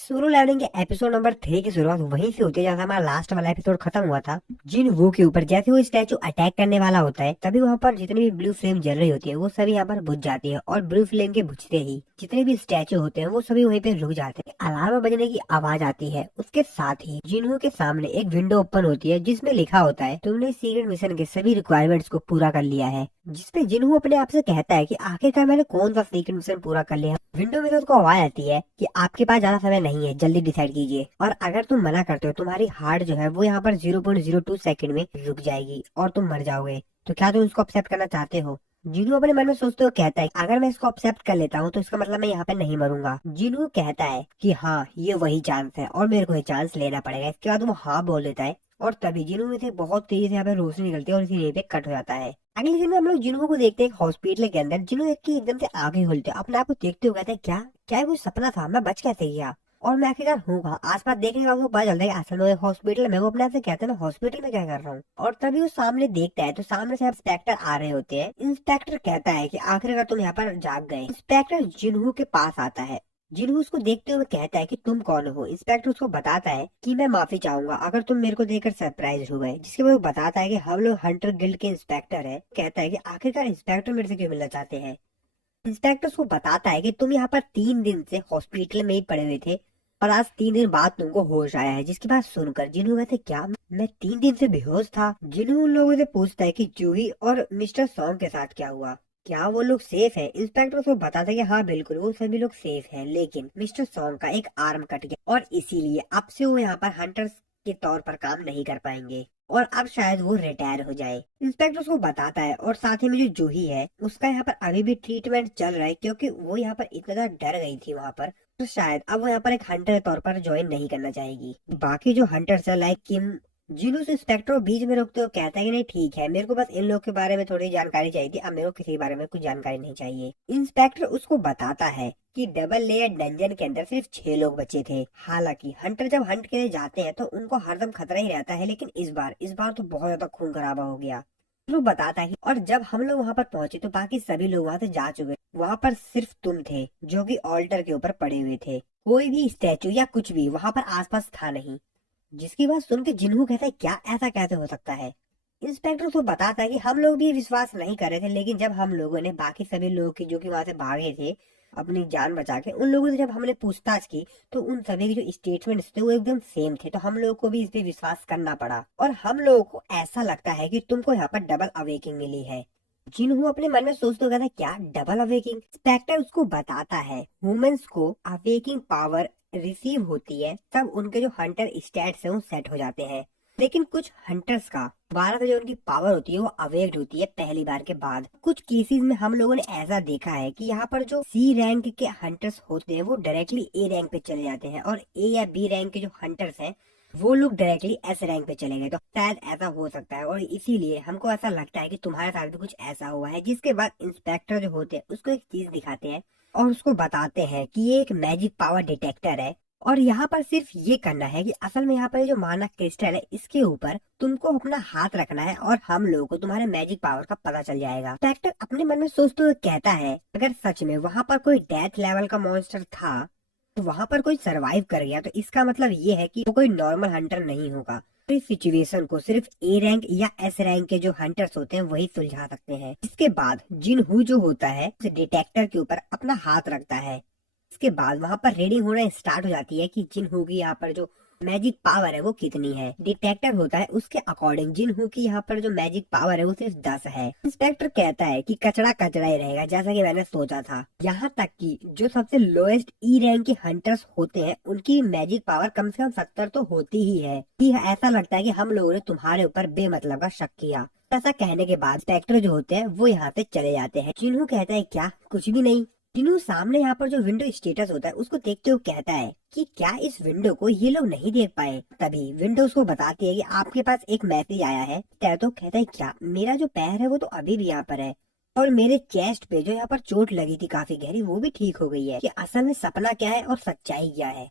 Solo levelling के episode number 3 की शुरुआत वहीं से होती है जहाँ हमारा लास्ट वाला एपिसोड खत्म हुआ था। जिन वो के ऊपर जैसे वो स्टैचू अटैक करने वाला होता है तभी वहाँ पर जितनी भी ब्लू फ्लेम जल रही होती है वो सभी यहाँ पर बुझ जाती है और ब्लू फ्लेम के बुझते ही जितने भी स्टैचू होते हैं वो सभी वहीं पे रुक जाते हैं। अलार्म बजने की आवाज आती है। उसके साथ ही जिन्हों के सामने एक विंडो ओपन होती है जिसमें लिखा होता है तुमने सीक्रेट मिशन के सभी रिक्वायरमेंट्स को पूरा कर लिया है। जिसपे जिन्हों अपने आप से कहता है कि आखिरकार मैंने कौन सा सीक्रेट मिशन पूरा कर लिया। विंडो में से उसको आवाज आती है कि आपके पास ज्यादा समय नहीं है, जल्दी डिसाइड कीजिए, और अगर तुम मना करते हो तुम्हारी हार्ट जो है वो यहाँ पर 0.02 सेकंड में रुक जाएगी और तुम मर जाओगे। तो क्या तुम इसको एक्सेप्ट करना चाहते हो? जिनू अपने मन में सोचते हुए कहता है अगर मैं इसको एक्सेप्ट कर लेता हूँ तो इसका मतलब मैं यहाँ पे नहीं मरूंगा। जिनू कहता है कि हाँ ये वही चांस है और मेरे को ये चांस लेना पड़ेगा। इसके बाद वो हाँ बोल देता है और तभी जिनू में से बहुत तेजी से यहाँ पे रोशनी निकलती है और इसी पे कट हो जाता है। अगले दिन में हम लोग जिन्हों को देखते हैं हॉस्पिटल के अंदर। जिन्हों एक की एकदम से आंखें खुलते हैं, अपने आप को देखते हुए कहते हैं क्या क्या ये कोई सपना था, मैं बच कैसे गया और मैं आखिरकार हूँ कहाँ। आसपास देखने का उसको पता चलता है कि असल में हॉस्पिटल में। वो अपने आप से कहते हैं मैं हॉस्पिटल में क्या कर रहा हूँ। और तभी वो सामने देखता है तो सामने से इंस्पेक्टर आ रहे होते हैं। इंस्पेक्टर कहता है कि आखिरकार तुम यहाँ पर जाग गए। इंस्पेक्टर जिन्हों के पास आता है। जिन्हों उसको देखते हुए कहता है कि तुम कौन हो। इंस्पेक्टर उसको बताता है कि मैं माफी चाहूंगा अगर तुम मेरे को देखकर सरप्राइज हो गए। जिसके बाद वो बताता है कि हम लोग हंटर गिल्ड के इंस्पेक्टर है। कहता है कि आखिरकार इंस्पेक्टर मेरे से क्यों मिलना चाहते हैं। इंस्पेक्टर उसको बताता है कि तुम यहाँ पर 3 दिन से हॉस्पिटल में ही पड़े हुए थे और आज 3 दिन बाद तुमको होश आया है। जिसकी बात सुनकर जिन्हों कहते क्या मैं 3 दिन से बेहोश था। जिन्हों उन लोगों से पूछता है कि जूही और मिस्टर सॉन्ग के साथ क्या हुआ, क्या वो लोग सेफ है। इंस्पेक्टर उसको बताता है कि हाँ बिल्कुल वो सभी लोग सेफ हैं, लेकिन मिस्टर सॉन्ग का एक आर्म कट गया और इसीलिए अब से वो यहाँ पर हंटर्स के तौर पर काम नहीं कर पाएंगे और अब शायद वो रिटायर हो जाए। इंस्पेक्टर उसको बताता है और साथ ही में जो जूही है उसका यहाँ पर अभी भी ट्रीटमेंट चल रहा है क्योंकि वो यहाँ पर इतना ज्यादा डर गई थी वहाँ पर। तो शायद अब वो यहाँ पर एक हंटर के तौर पर ज्वाइन नहीं करना चाहेगी। बाकी जो हंटर्स है लाइक किम, जिन्हों इंस्पेक्टर को बीच में रोकते हो कहता है कि नहीं ठीक है, मेरे को बस इन लोग के बारे में थोड़ी जानकारी चाहिए थी, अब मेरे को किसी के बारे में कुछ जानकारी नहीं चाहिए। इंस्पेक्टर उसको बताता है कि डबल लेयर डंजन के अंदर सिर्फ 6 लोग बचे थे। हालांकि हंटर जब हंट के लिए जाते हैं तो उनको हरदम खतरा ही रहता है, लेकिन इस बार तो बहुत ज्यादा खून खराबा हो गया। वो बताता है और जब हम लोग वहाँ पर पहुंचे तो बाकी सभी लोग वहाँ से जा चुके। वहाँ पर सिर्फ तुम थे जो कि ऑल्टर के ऊपर पड़े हुए थे। कोई भी स्टैचू या कुछ भी वहाँ पर आसपास था नहीं। जिसकी बात सुन के जिन्हों कहता है क्या ऐसा कैसे हो सकता है। इंस्पेक्टर को बताता है कि हम लोग भी विश्वास नहीं कर रहे थे, लेकिन जब हम लोगों ने बाकी सभी लोगों की जो कि वहां से भागे थे अपनी जान बचा के, उन लोगों से जब हमने पूछताछ की तो उन सभी के जो स्टेटमेंट्स थे वो एकदम सेम थे। तो हम लोगों को भी इस पे विश्वास करना पड़ा और हम लोगों को ऐसा लगता है कि तुमको यहाँ पर डबल अवेकिंग मिली है। जिन्हों अपने मन में सोचते हुए कहता है क्या डबल अवेकिंग। इंस्पेक्टर उसको बताता है वुमेन्स को अवेकिंग पावर रिसीव होती है तब उनके जो हंटर स्टैट्स है वो सेट हो जाते हैं, लेकिन कुछ हंटर्स का 12 से जो उनकी पावर होती है वो अवेक्ड होती है पहली बार के बाद। कुछ केसेस में हम लोगों ने ऐसा देखा है कि यहाँ पर जो सी रैंक के हंटर्स होते हैं वो डायरेक्टली ए रैंक पे चले जाते हैं और ए या बी रैंक के जो हंटर्स हैं वो लोग डायरेक्टली एस रैंक पे चले गए। तो शायद ऐसा हो सकता है और इसीलिए हमको ऐसा लगता है कि तुम्हारे साथ भी कुछ ऐसा हुआ है। जिसके बाद इंस्पेक्टर जो होते हैं उसको एक चीज दिखाते हैं और उसको बताते हैं कि ये एक मैजिक पावर डिटेक्टर है और यहाँ पर सिर्फ ये करना है कि असल में यहाँ पर जो माना क्रिस्टल है इसके ऊपर तुमको अपना हाथ रखना है और हम लोगों को तुम्हारे मैजिक पावर का पता चल जाएगा। इंस्पेक्टर अपने मन में सोचते हुए कहता है अगर सच में वहाँ पर कोई डेथ लेवल का मॉन्स्टर था तो वहां पर कोई सरवाइव कर गया तो इसका मतलब ये है कि वो कोई नॉर्मल हंटर नहीं होगा। तो इस सिचुएशन को सिर्फ ए रैंक या एस रैंक के जो हंटर्स होते हैं वही सुलझा सकते हैं। इसके बाद जिनहू जो होता है उस डिटेक्टर के ऊपर अपना हाथ रखता है। इसके बाद वहां पर रीडिंग होना स्टार्ट हो जाती है कि जिनहू की यहाँ पर जो मैजिक पावर है वो कितनी है। डिटेक्टर होता है उसके अकॉर्डिंग जिनहू की यहाँ पर जो मैजिक पावर है वो सिर्फ 10 है। इंस्पेक्टर कहता है कि कचरा कचरा ही रहेगा जैसा कि मैंने सोचा था। यहाँ तक कि जो सबसे लोएस्ट ई रैंक के हंटर्स होते हैं उनकी मैजिक पावर कम से कम 70 तो होती ही है। कि ऐसा लगता है कि हम लोगों ने तुम्हारे ऊपर बेमतलब का शक किया। ऐसा कहने के बाद इंस्पेक्टर जो होते हैं वो यहाँ से चले जाते हैं। जिन्हू कहता है क्या कुछ भी नहीं। जिन्हू सामने यहाँ पर जो विंडो स्टेटस होता है उसको देखते हुए कहता है कि क्या इस विंडो को ये लोग नहीं देख पाए। तभी विंडो उसको बताती है कि आपके पास एक मैसेज आया है। तो कहता है क्या मेरा जो पैर है वो तो अभी भी यहाँ पर है और मेरे चेस्ट पे जो यहाँ पर चोट लगी थी काफी गहरी वो भी ठीक हो गई है कि असल में सपना क्या है और सच्चाई क्या है।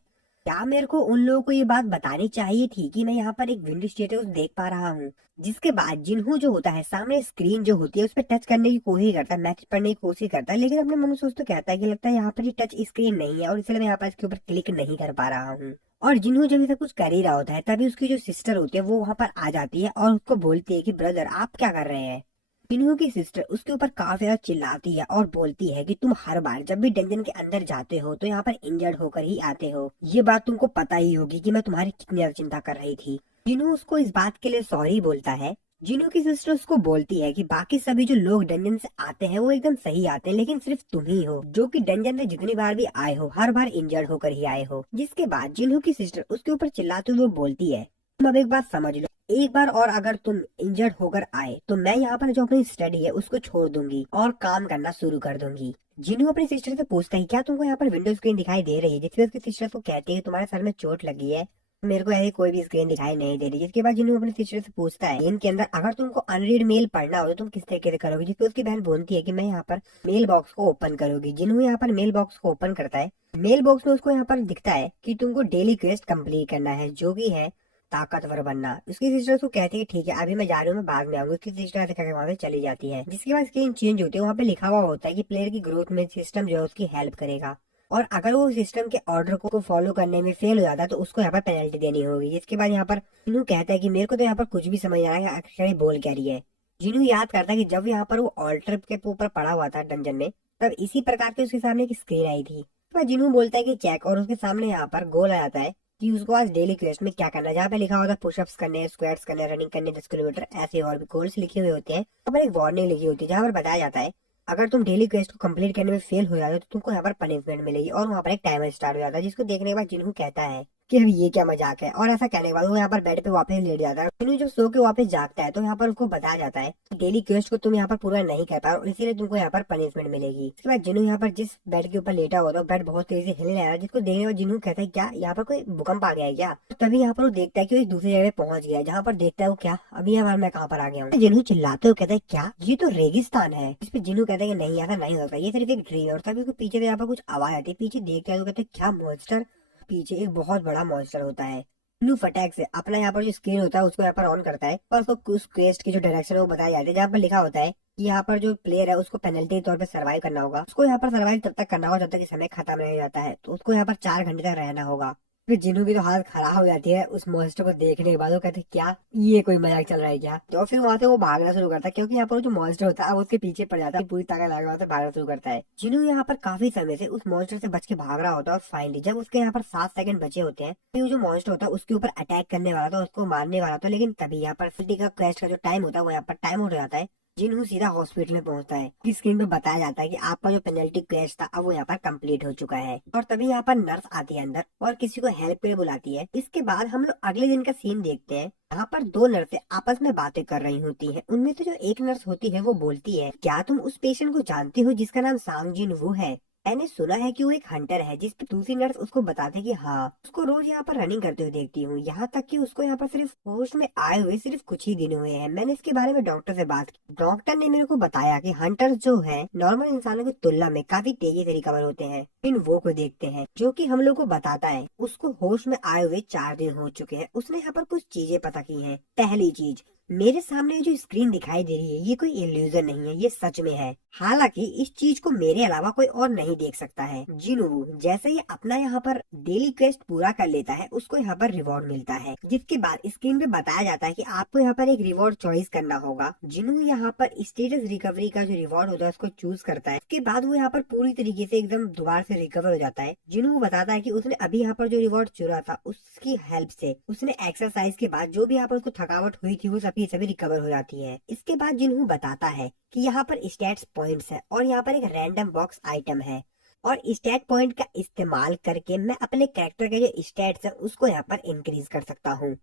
क्या मेरे को उन लोगों को ये बात बतानी चाहिए थी कि मैं यहाँ पर एक विंडो स्टेटस देख पा रहा हूँ। जिसके बाद जिन्हों जो होता है सामने स्क्रीन जो होती है उस पर टच करने की कोशिश करता है, मैसेज पढ़ने की कोशिश करता है, लेकिन अपने मन में सोच तो कहता है कि लगता है यहाँ पर ये टच स्क्रीन नहीं है और इसलिए मैं यहाँ पर इसके ऊपर क्लिक नहीं कर पा रहा हूँ। और जिन्हों जब ऐसा कुछ कर ही रहा होता है तभी उसकी जो सिस्टर होती है वो वहाँ पर आ जाती है और उसको बोलती है कि ब्रदर आप क्या कर रहे हैं। जिन्हों की सिस्टर उसके ऊपर काफी ज्यादा चिल्लाती है और बोलती है कि तुम हर बार जब भी डंजन के अंदर जाते हो तो यहाँ पर इंजर्ड होकर ही आते हो, ये बात तुमको पता ही होगी कि मैं तुम्हारी कितनी ज्यादा चिंता कर रही थी। जिन्हों उसको इस बात के लिए सॉरी बोलता है। जिन्हों की सिस्टर उसको बोलती है कि बाकी सभी जो लोग डंजन से आते हैं वो एकदम सही आते हैं, लेकिन सिर्फ तुम ही हो जो कि डंजन में जितनी बार भी आए हो हर बार इंजर्ड होकर ही आए हो। जिसके बाद जिन्हों की सिस्टर उसके ऊपर चिल्लाते हुए बोलती है तुम अब एक बात समझ लो, एक बार और अगर तुम इंजर्ड होकर आए तो मैं यहाँ पर जो अपनी स्टडी है उसको छोड़ दूंगी और काम करना शुरू कर दूंगी। जिन्हों अपनी सिस्टर से पूछता है क्या तुमको यहाँ पर विंडो स्क्रीन दिखाई दे रही है, जिसमें उसकी सिस्टर को कहती है तुम्हारे सर में चोट लगी है, मेरे को ऐसी कोई भी स्क्रीन दिखाई नहीं दे रही। जिसके बाद जिन्हों अपनी सिस्टर से पूछता है इनके अंदर अगर तुमको अनरीड मेल पढ़ना हो तो तुम किस तरीके से करोगे, जिसपे उसकी बहन बोलती है कि मैं यहाँ पर मेल बॉक्स को ओपन करूंगी। जिन्हों यहाँ पर मेल बॉक्स को ओपन करता है, मेल बॉक्स में उसको यहाँ पर दिखता है कि तुमको डेली क्वेस्ट कंप्लीट करना है जो कि है ताकतवर बनना। उसकी सिस्टर उसको कहती है ठीक है अभी मैं जा रही हूँ, मैं बाद में आऊंगी। उसकी सिस्टर ऐसे कहकर वहां से चली जाती है। जिसके बाद स्क्रीन चेंज होती है, वहाँ पे लिखा हुआ होता है कि प्लेयर की ग्रोथ में सिस्टम जो है उसकी हेल्प करेगा और अगर वो सिस्टम के ऑर्डर को फॉलो करने में फेल हो जाता है तो उसको यहाँ पर पेनल्टी देनी होगी। जिसके बाद यहाँ पर जिनू कहता है कि मेरे को तो यहाँ पर कुछ भी समझ आ रहा है एक्चुअली बोल क्या रही है। जिनू याद करता है कि जब यहाँ पर वो ऑल्टर के ऊपर पड़ा हुआ था डंजन में तब इसी प्रकार के उसके सामने एक स्क्रीन आई थी। जिनू बोलता है कि चेक, और उसके सामने यहाँ पर गोल आ जाता है कि उसको आज डेली क्वेस्ट में क्या करना है, जहाँ पे लिखा होता है पुशअप्स करने, स्क्वाट्स करने, रनिंग करने 10 किलोमीटर, ऐसे और भी गोल्स लिखे हुए होते हैं। वहाँ पर एक वार्निंग लिखी होती है जहाँ पर बताया जाता है अगर तुम डेली क्वेस्ट को कंप्लीट करने में फेल हो जाते हो तो तुमको यहाँ पर पनिशमेंट मिलेगी। और वहाँ पर एक टाइमर स्टार्ट हो जाता है जिसको देखने के बाद जिन्हों कहता है कि अभी ये क्या मजाक है, और ऐसा कहने के बाद वो यहाँ पर बेड पे वापस लेट जाता है। जिन्हों जब सो के वापस जागता है तो यहाँ पर उसको बताया जाता है डेली क्वेस्ट को तुम यहाँ पर पूरा नहीं कर पाए और इसीलिए तुमको यहाँ पर पनिशमेंट मिलेगी। इसके बाद जिन्हों यहाँ पर जिस बेड के ऊपर लेटा हुआ था बेड बहुत तेजी से हिलने लगा, जिसको देखने में जिन्हों कहता है क्या यहाँ पर कोई भूकंप आ गया है क्या। तभी यहाँ पर वो देखता है कि वो एक दूसरी जगह पहुंच गया है, जहाँ पर देखता है वो क्या अभी यहाँ मैं कहाँ पर आ गया हूँ। जिन्हों चिल्लाते हुए कहता है क्या ये तो रेगिस्तान है। इस पे जिन्हों कहता है कि नहीं ऐसा नहीं होता, ये सिर्फ एक ड्रीम है। और तभी उसको पीछे से यहाँ पर कुछ आवाज आती है, पीछे देखता है तो कहते हैं क्या मॉन्स्टर, पीछे एक बहुत बड़ा मॉन्स्टर होता है। ब्लू फटैक से अपना यहाँ पर जो स्क्रीन होता है उसको यहाँ पर ऑन करता है और उसको उस क्वेस्ट की जो डायरेक्शन है वो बताई जाती है, जहाँ पर लिखा होता है कि यहाँ पर जो प्लेयर है उसको पेनल्टी के तौर पे सर्वाइव करना होगा। उसको यहाँ पर सर्वाइव तब तक करना होगा जब तक कि समय खत्म नहीं हो जाता है, तो उसको यहाँ पर 4 घंटे तक रहना होगा। फिर जिन्हों की तो हालत खराब हो जाती है उस मॉन्स्टर को देखने के बाद, वो कहते हैं क्या ये कोई मजाक चल रहा है क्या। तो फिर वहां से वो भागना शुरू करता है क्योंकि यहाँ पर जो मॉन्स्टर होता है वो उसके पीछे पड़ जाता है, पूरी ताकत लगा होता है, भागना शुरू करता है। जिन्हों यहाँ पर काफी समय से उस मॉन्स्टर से बच के भाग रहा होता है और फाइनली जब उसके यहाँ पर 7 सेकंड बचे होते हैं तो जो मॉन्स्टर होता है उसके ऊपर अटैक करने वाला था, उसको मारने वाला था, लेकिन तभी यहाँ पर सिटी का क्वेस्ट का जो टाइम होता है वो यहाँ पर टाइम हो जाता है। जिन्हों सीधा हॉस्पिटल में पहुंचता है। इस स्क्रीन पे बताया जाता है कि आपका जो पेनल्टी क्वेस्ट था अब वो यहाँ पर कंप्लीट हो चुका है। और तभी यहाँ पर नर्स आती है अंदर और किसी को हेल्प के लिए बुलाती है। इसके बाद हम लोग अगले दिन का सीन देखते हैं। यहाँ पर 2 नर्सें आपस में बातें कर रही होती हैं। उनमें से जो एक नर्स होती है वो बोलती है क्या तुम उस पेशेंट को जानती हो जिसका नाम सांग जिन वू है, मैंने सुना है कि वो एक हंटर है। जिस पे दूसरी नर्स उसको बताते कि हाँ उसको रोज यहाँ पर रनिंग करते हुए देखती हूँ, यहाँ तक कि उसको यहाँ पर सिर्फ होश में आए हुए सिर्फ कुछ ही दिन हुए हैं। मैंने इसके बारे में डॉक्टर से बात की, डॉक्टर ने मेरे को बताया कि हंटर्स जो है नॉर्मल इंसानों की तुलना में काफी तेजी से रिकवर होते हैं। इन वो को देखते हैं जो कि हम लोग को बताता है उसको होश में आए हुए 4 दिन हो चुके हैं। उसने यहाँ पर कुछ चीजें पता की है। पहली चीज, मेरे सामने जो स्क्रीन दिखाई दे रही है ये कोई इल्यूजन नहीं है, ये सच में है। हालांकि इस चीज को मेरे अलावा कोई और नहीं देख सकता है। जिनू जैसे ही अपना यहाँ पर डेली क्वेस्ट पूरा कर लेता है उसको यहाँ पर रिवॉर्ड मिलता है, जिसके बाद स्क्रीन पे बताया जाता है कि आपको यहाँ पर एक रिवॉर्ड चॉइस करना होगा। जिनू यहाँ पर स्टेटस रिकवरी का जो रिवॉर्ड होता है उसको चूज करता है। उसके बाद वो यहाँ पर पूरी तरीके से एकदम दोबारा से रिकवर हो जाता है। जिनू बताता है कि उसने अभी यहाँ पर जो रिवॉर्ड चुरा था उसकी हेल्प से उसने एक्सरसाइज के बाद जो भी यहाँ पर उसको थकावट हुई थी वो सभी रिकवर हो जाती है। इसके बाद जिन्हों बताता है कि यहाँ पर स्टैट्स पॉइंट्स है और यहाँ पर एक रैंडम बॉक्स आइटम है और स्टैट पॉइंट का इस्तेमाल करके मैं अपने कैरेक्टर के जो स्टैट्स है उसको यहाँ पर इंक्रीज कर सकता हूँ।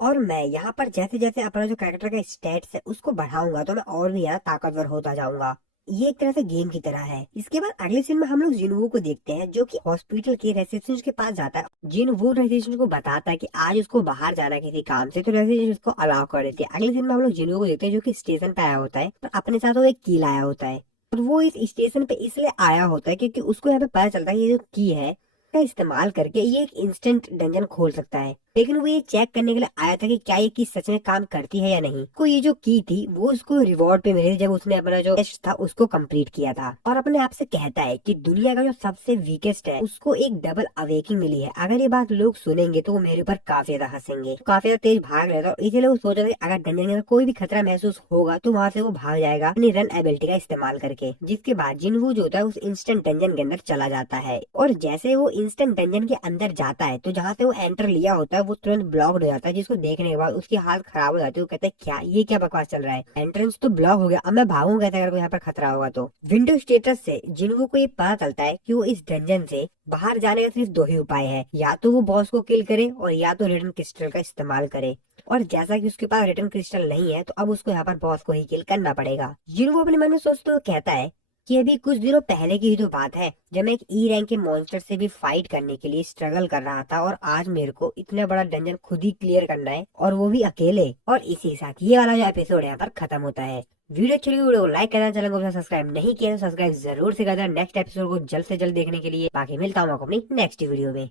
और मैं यहाँ पर जैसे जैसे अपना जो कैरेक्टर का स्टैट्स है उसको बढ़ाऊंगा तो मैं और भी यहाँ ताकतवर होता जाऊंगा। ये एक तरह से गेम की तरह है। इसके बाद अगले सीन में हम लोग जिनवू को देखते हैं जो कि हॉस्पिटल के रिसेप्शनिस्ट के पास जाता है। जिनवू रिसेप्शनिस्ट को बताता है कि आज उसको बाहर जाना है किसी काम से, तो रिसेप्शनिस्ट उसको अलाउ कर देती है। अगले सीन में हम लोग जिनवू को देखते हैं जो कि स्टेशन पे आया होता है और अपने साथ वो एक की लाया होता है। और वो इस स्टेशन पे इसलिए आया होता है क्योंकि उसको यहाँ पे पता चलता है ये जो की है का इस्तेमाल करके ये एक इंस्टेंट डंजन खोल सकता है। लेकिन वो ये चेक करने के लिए आया था कि क्या ये की सच में काम करती है या नहीं। को ये जो की थी वो उसको रिवॉर्ड पे मिली जब उसने अपना जो टेस्ट था उसको कंप्लीट किया था, और अपने आप से कहता है कि दुनिया का जो सबसे वीकेस्ट है उसको एक डबल अवेकिंग मिली है। अगर ये बात लोग सुनेंगे तो वो मेरे ऊपर काफी ज्यादा हंसेंगे। काफी ज्यादा तेज भाग रहा था, इसीलिए वो सोच रहे थे अगर डंजन के अंदर कोई भी खतरा महसूस होगा तो वहाँ से वो भाग जाएगा अपनी रन एबिलिटी का इस्तेमाल करके। जिसके बाद जिनवू जो होता है उस इंस्टेंट डंजन के अंदर चला जाता है, और जैसे वो इंस्टेंट डंजन के अंदर जाता है तो जहाँ से वो एंटर लिया होता है वो तुरंत ब्लॉक्ड हो जाता है, जिसको देखने के बाद उसकी हालत खराब हो जाती है। वो कहते हैं क्या ये क्या बकवास चल रहा है, एंट्रेंस तो ब्लॉक हो गया, अब मैं भागूंगा कैसे अगर कोई यहाँ पर खतरा होगा तो। विंडो स्टेटस से जिनवू को ये पता चलता है कि वो इस डंजन से बाहर जाने का सिर्फ दो ही उपाय है, या तो वो बॉस को किल करे और या तो रिटर्न क्रिस्टल का इस्तेमाल करे। और जैसा कि उसके पास रिटर्न क्रिस्टल नहीं है तो अब उसको यहाँ पर बॉस को ही किल करना पड़ेगा। जिनवू अपने मन में सोचते हुए कहता है कि अभी कुछ दिनों पहले की ही तो बात है जब मैं एक ई रैंक के मॉन्स्टर से भी फाइट करने के लिए स्ट्रगल कर रहा था, और आज मेरे को इतना बड़ा डंजन खुद ही क्लियर करना है और वो भी अकेले। और इसी के साथ ये वाला जो एपिसोड यहाँ पर खत्म होता है। वीडियो अच्छी लगी वीडियो को लाइक करना, चैनल को सब्सक्राइब नहीं किया तो सब्सक्राइब जरूर से कर देना नेक्स्ट एपिसोड को जल्द से जल्द देखने के लिए। बाकी मिलता हूँ आपको अपनी नेक्स्ट वीडियो में।